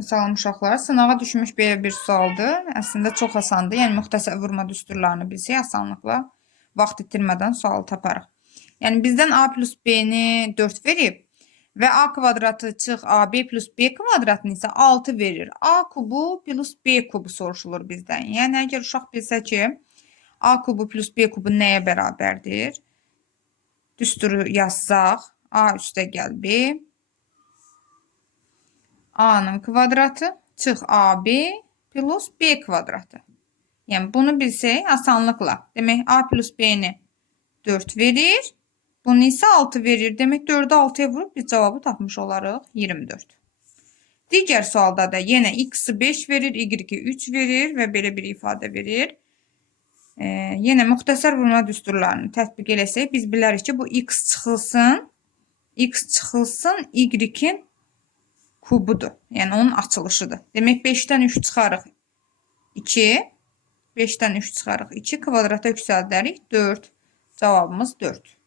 Salam uşaqlar, sınağa düşmüş belə bir sualdır. Əslində çox asandır. Yəni müxtəsər vurma düsturlarını bilsək asanlıqla vaxt itirmədən sualı taparıq. Yəni bizdən A plus B-ni 4 verib və A kvadratı çıx AB plus B kvadratını isə 6 verir. A kubu plus B kubu soruşulur bizdən. Yəni əgər uşaq bilsə ki, A kubu plus B kubu nəyə bərabərdir? Düsturu yazsaq, A üstə gəl B. A'nın kvadratı çıx AB plus B kvadratı. Yəni bunu bilsək asanlıqla. Demək A plus B-ni 4 verir. Bunu isə 6 verir. Demək 4-ü 6-ya vurub biz cavabı tapmış olarıq 24. Digər sualda da yenə x-i 5 verir, y-i 3 verir və belə bir ifadə verir. Yenə müxtəsər vurma düsturlarını tətbiq eləsək biz bilərik ki, bu x çıxılsın, y-in kubudur. Yəni onun açılışıdır. Demək 5-dən 3 çıxarıq 2. 5-dən 3 çıxarıq 2. Kvadrata yüksəldərik 4. Cavabımız 4.